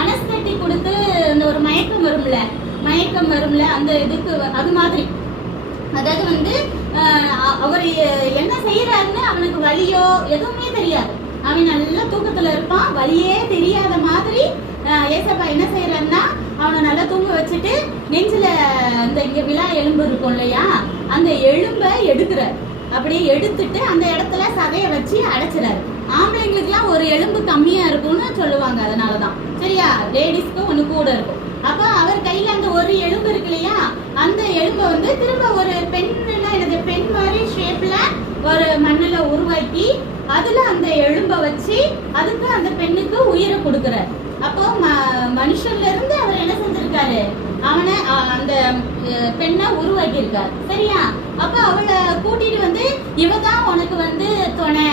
Anaesthetic கொடுத்து இந்த ஒரு மயக்கம் வரும்ல அந்த இதுக்கு அது மாதிரி. அதாவது வந்து அவர் என்ன செய்யறாருன்னு அவனுக்கு வலியோ எதுவுமே தெரியாது, அவன் நல்ல தூக்கத்துல இருப்பான், வலியே தெரியாத மாதிரி ஏசப்பா என்ன செய்யறாருன்னா அவனை நல்லா தூங்க வச்சுட்டு நெஞ்சில அந்த இங்க விழா எலும்பு இருக்கும் இல்லையா, அந்த எலும்பை எடுக்கிறார். அப்படியே எடுத்துட்டு அந்த இடத்துல சதைய வச்சு அடைச்சிடாரு. ஆம்பளைங்களுக்கு எல்லாம் ஒரு எலும்பு கம்மியா இருக்கும்னு சொல்லுவாங்க, அதனாலதான் சரியா, லேடிஸ்க்கு ஒண்ணு கூட இருக்கும். அப்ப அவர் கையில அந்த ஒரு எலும்பு இருக்கு இல்லையா, அந்த எலும்பை வந்து திரும்ப ஒரு பெண் மாதிரி ஷேப்ல ஒரு மண்ணுல உருவாக்கி அதுல அந்த எலும்பை வச்சு அதுக்கு அந்த பெண்ணுக்கு உயிரை கொடுக்கிறார். அப்போ மனுஷன்ல இருந்து அவர் என்ன செஞ்சிருக்காரு, அவனை அந்த பெண்ணை உருவாக்கி இருக்காரு சரியா. அப்ப அவளை கூட்டிட்டு வந்து இவதான் உனக்கு வந்து துணை,